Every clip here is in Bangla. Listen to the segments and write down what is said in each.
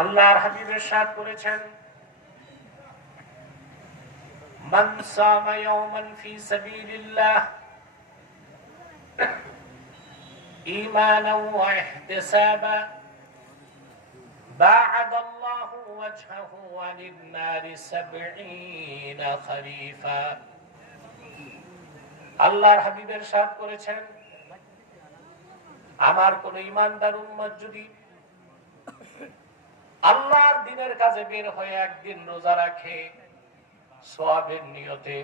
আল্লাহর হাবিব ইরশাদ করেছেন, মান সামা ইয়াওমান ফি সাবিলিল্লাহ ঈমানান ওয়া ইহতিসাবা বা'আদা আল্লাহু ওয়াজহাহু আনিন নারি ৭০ খরিফা। আল্লাহর হাবিব ইরশাদ করেছেন, আমার কোন ঈমানদার উম্মত যদি আল্লাহর দ্বীনের কাজে বের হয়ে একদিন রোজা রাখে সওয়াবের নিয়তে,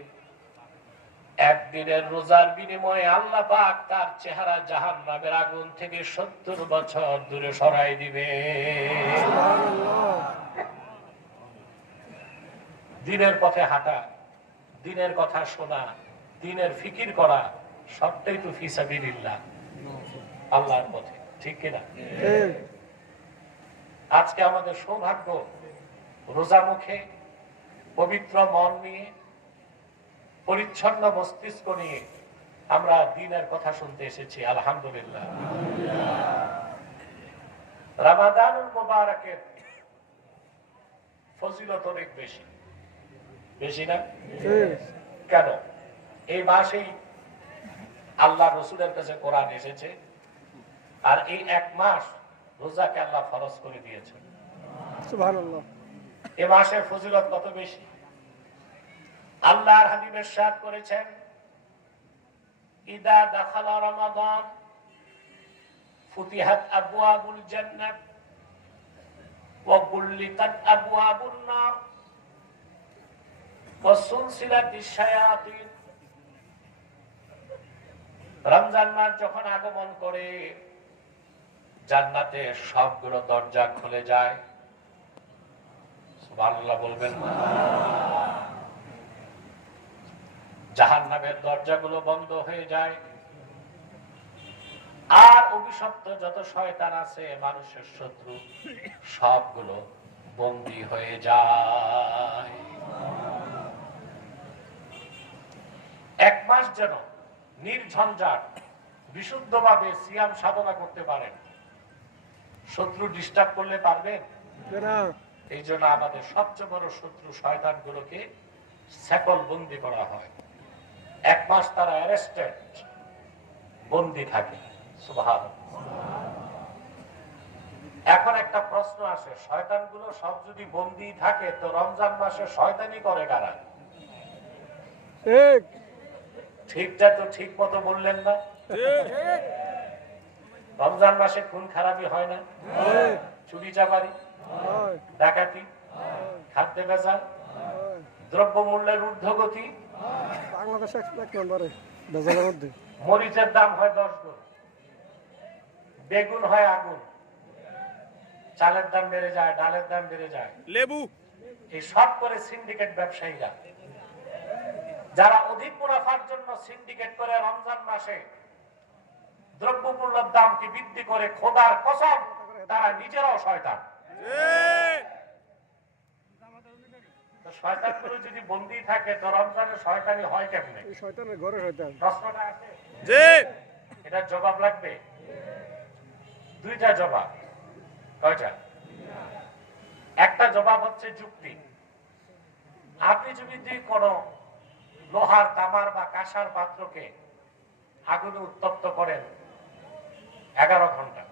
একদিনের রোজার বিনিময়ে আল্লাহ পাক তার চেহারা জাহান্নামের আগুন থেকে ৭০ বছর দূরে সরাই দিবে। দ্বীনের পথে হাঁটা, দ্বীনের কথা শোনা, দ্বীনের ফিকির করা, সবটাই তো ফি সাবিলিল্লাহ, আল্লাহর পথে, ঠিক কিনা? আজকে আমাদের সৌভাগ্য, রোজা মুখে পবিত্র মন নিয়ে, পরিচ্ছন্ন মস্তিষ্ক নিয়ে আমরা দ্বীনের কথা শুনতে এসেছি, আলহামদুলিল্লাহ। রমাদানুল মুবারকের ফজিলত অনেক বেশি, বেশি না? কেন? এই মাসেই আল্লাহ রসুলের কাছে কোরআন এসেছে, আর এই এক মাস রোজাকে আল্লাহ ফরজ করে দিয়েছেন। সুবহানাল্লাহ। এই মাসের ফজিলত কত বেশি! আল্লাহর হাবিব ইরশাদ করেছেন, ইদা দাখালা রমাদান ফুতিহাত আবওয়াবুল জান্নাহ ওয়া গুল্লিকাত আবওয়াবুন নার ওয়া সুলসিলাতিশ শায়াতিন। রমজান মাস যখন আগমন করে জান্নাতের সবগুলো দরজা খুলে যায়, সুবহানাল্লাহ বলবেন না? জাহান্নামের দরজাগুলো বন্ধ হয়ে যায়, আর অভিশপ্ত যত শয়তান আছে, মানুষের শত্রু, সবগুলো বন্দী হয়ে যায়। এক মাস যেন নির্ঝঞ্ঝাট বিশুদ্ধভাবে সিয়াম সাধনা করতে পারেন। শত্রু ডিস্টার্ব করলে পারবেন? এই জন্য আমাদের সবচেয়ে বড় শত্রু শয়তানগুলোকে সেকল বন্দী করা হয়। এক মাস তারা অ্যারেস্টেড, বন্দী থাকে। সুবহানাল্লাহ। এখন একটা প্রশ্ন আসে, শয়তানগুলো সব যদি বন্দী থাকে, তো রমজান মাসে শয়তানি করে কারা? ঠিকটা তো ঠিক মতো বললেন না। রমজান মাসে খুন খারাপি হয় না? চুরি চামারি, ডাকাতি, খাদ্য বেচার, দ্রব্য মূল্যের ঊর্ধ্বগতি, মরিচের দাম হয় 10 গুণ, বেগুন হয় আগুন, চালের দাম বেড়ে যায়, ডালের দাম বেড়ে যায়, লেবু, এই সব করে সিন্ডিকেট ব্যবসায়ীরা, যারা অধিক মুনাফার জন্য সিন্ডিকেট করে রমজান মাসে দ্রব্যমূল্যের দামকে বৃদ্ধি করে, খোদার কসম তারা নিজেরাও শয়তান। শয়তানগুলো যদি বন্দী থাকে, তো রমজানের শয়তানি হয় কেমনে? প্রশ্নটা আছে, এটার জবাব লাগবে। দুইটা জবাব। কয়টা? একটা জবাব হচ্ছে যুক্তি। আপনি যদি কোনো লোহার, তামার বা কাঁসার পাত্রকে আগুনে উত্তপ্ত করেন 11 ঘন্টা,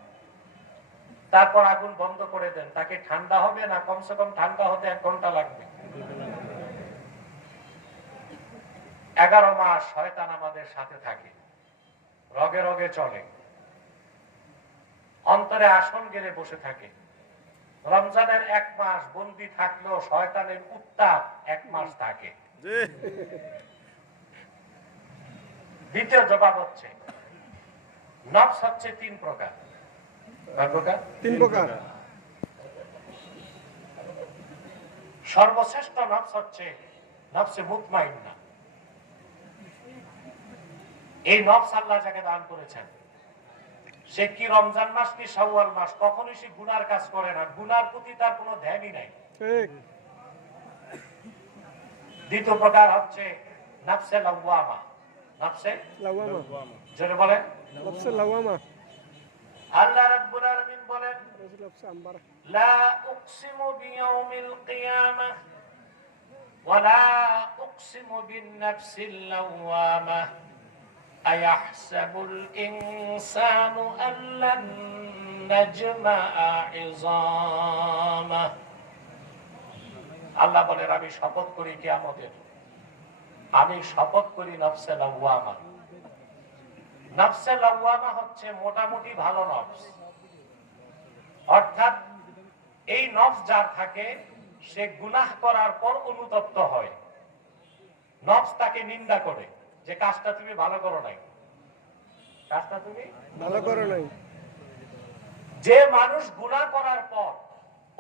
তারপর আগুন বন্ধ করে দেন, তাকে ঠান্ডা হবে না? কমসে কম ঠান্ডা হতে 1 ঘন্টা লাগবে। 11 মাস শয়তান আমাদের সাথে থাকে, রগে রগে চলে, অন্তরে আসন গেড়ে বসে থাকে। রমজানের 1 মাস বন্দী থাকলেও শয়তানের উত্তাপ 1 মাস থাকে। দ্বিতীয় জবাব হচ্ছে, নফস হচ্ছে 3 প্রকার। সর্বশ্রেষ্ঠ নফস হচ্ছে নফসে মুতমাইন্না। এই নফস আল্লাহ যাকে দান করেছেন, সে কি রমজান মাস কি শাওয়াল মাস, কখনোই সে গুনার কাজ করে না, গুনার প্রতি তার কোনো ধ্যানই নাই। দ্বিতীয় প্রকার হচ্ছে নফসে লাওয়ামা। নফসে লাওয়ামা, জোরে বলেন। নফসে লাওয়ামা। আল্লাহ রাব্বুল আলামিন বলেন, লা উকসিমু বিয়াউমিল কিয়ামাহ ওয়া লা উকসিমু বিন-নাফসিল লাওয়ামাহ আয়াহসাবুল ইনসানু আল্লান নাজমা'a 'ইযামাহ। আল্লাহ বলেন আমি শপথ করি কিয়ামতের, আমি শপথ করি নফসে লাওয়ামা। নফসে লাওয়ামা হচ্ছে মোটামুটি ভালো নফস, অর্থাৎ এই নফস যার থাকে সে গুনাহ করার পর অনুতপ্ত হয়। নফস তাকে নিন্দা করে যে কাজটা তুমি ভালো করো নাই, কাজটা তুমি ভালো করো নাই। যে মানুষ গুনাহ করার পর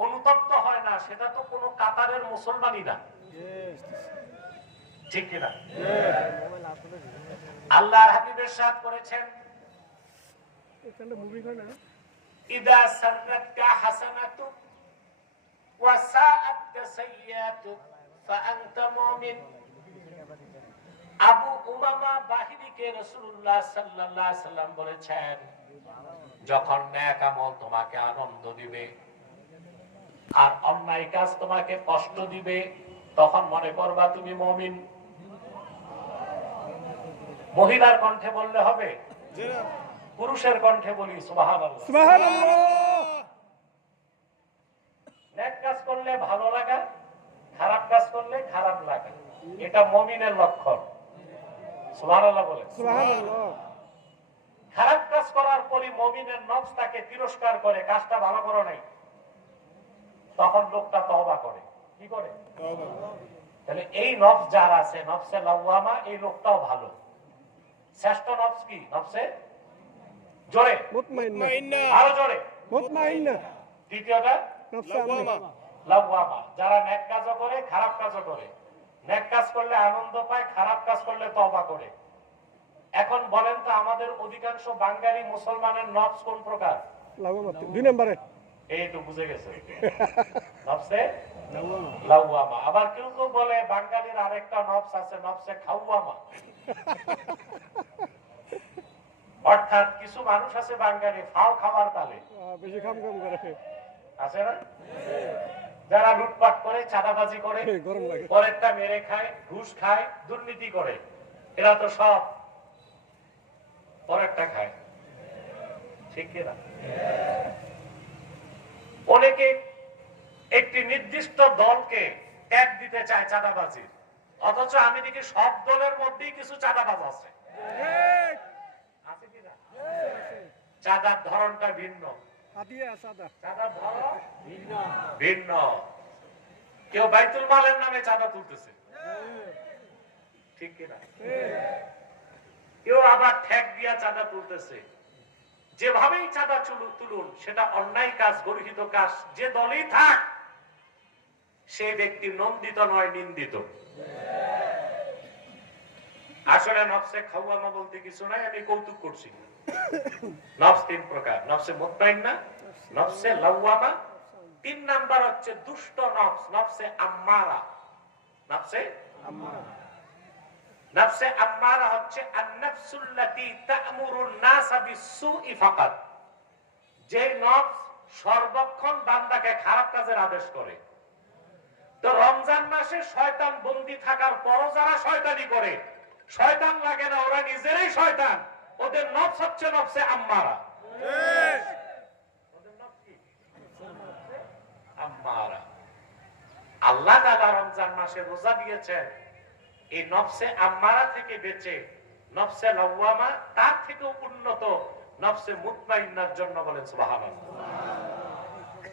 অনুতপ্ত হয় না সেটা তো কোনো কাতারের মুসলমানই না, ঠিক কিনা? আল্লাহর হাবিব ইরশাদ করেছেন ইদা সাররাতকা হাসানাতু ওয়া সাআতকা সাইয়্যাতু ফাআনতা মুমিন। আবু উমামা বাহিনীকে রাসূলুল্লাহ সাল্লাল্লাহু আলাইহি সাল্লাম বলেছেন যখন নেক আমল তোমাকে আনন্দ দিবে আর অন্যায় কাজ তোমাকে কষ্ট দিবে তখন মনে করবা তুমি মুমিন। মহিলার কণ্ঠে বললে হবে, পুরুষের কণ্ঠে বলি সুবহানাল্লাহ। নেক কাজ করলে ভালো লাগা, খারাপ কাজ করলে খারাপ লাগা, এটা মুমিনের লক্ষণ। সুবহানাল্লাহ বলে। খারাপ কাজ করার পরই মুমিনের নফস তাকে তিরস্কার করে, কাজটা ভালো করো নাই, তখন লোকটা তওবা করে। কি করে? তাহলে এই নফস যার আছে নফসে লাওয়ামা, এই লোকটাও ভালো। শ্রেষ্ঠ নফস কি? নফসে জোরে মুতমাইন্না, আরো জোরে মুতমাইন্না। দ্বিতীয়টা লাওয়ামা, যারা নেক কাজও করে খারাপ কাজও করে। নেক কাজ করলে আনন্দ পায়, খারাপ কাজ করলে তওবা করে। এখন বলেন তো আমাদের অধিকাংশ বাঙালি মুসলমানের নফস কোন প্রকার? লাওয়ামা, দুই নম্বরে। এই তো বুঝে গেছে, নফসে লাওয়ামা। আবার কেউ কেউ বলে বাঙালির আরেকটা নফস আছে, নফসে খাওয়ামা। অর্থাৎ কিছু মানুষ আছে বাঙালি ফাও খাওয়ার তালে বেশি খাম কম করে আছে না, যারা লুটপাট করে, চাঁদাবাজি করে, পরেরটা মেরে খায়, ঘুষ খায়, দুর্নীতি করে, এরা তো সব পরেরটা খায়, ঠিক কিনা? অনেকে একটি নির্দিষ্ট দলকে ট্যাগ দিতে চায় চাঁদাবাজির, অথচ আমি দেখি সব দলের মধ্যেই কিছু চাঁদাবাজ আছে। চাঁদার ধরনটা ভিন্ন, চাঁদার ধরন ভিন্ন। কেউ বাইতুল মালের নামে চাঁদা তুলতেছে, ঠিক কিনা? কেউ আবার ঠেক দিয়া চাঁদা তুলতেছে। যেভাবেই চাঁদা তুলুন সেটা অন্যায় কাজ, গর্হিত কাজ, যে দলই থাক সেই ব্যক্তি নন্দিত নয়, নিন্দিত। আসলে নফসে খাওয়ামা বলতে কিছু নাই, আমি কৌতুক করছি। নফস তিন প্রকার, নফসে মুতমাইন্না, নফসে লাওয়ামা, তিন নাম্বার হচ্ছে দুষ্ট নফস, নফসে আম্মারা। নফসে আম্মারা, নফসে আম্মারা হচ্ছে আন-নাফসুল্লাতী তা'মুরুন নাসা বিস-সুই ফাকাত, যে নফস সর্বক্ষণ বান্দাকে খারাপ কাজের আদেশ করে। তো রমজান মাসে শয়তান বন্দী থাকার পরও যারা শয়তানি করে, শয়তান লাগে না, ওরা নিজেরাই শয়তান, ওদের নফস হচ্ছে নফসে আম্মারা। আম্মারা। আল্লাহ তাআলা রমজান মাসে রোজা দিয়েছেন এই নফসে আম্মারা থেকে বেঁচে নফসে লাওয়ামা, তার থেকেও উন্নত নফসে মুতমাইন্নার জন্য। বলেন সুবহানাল্লাহ।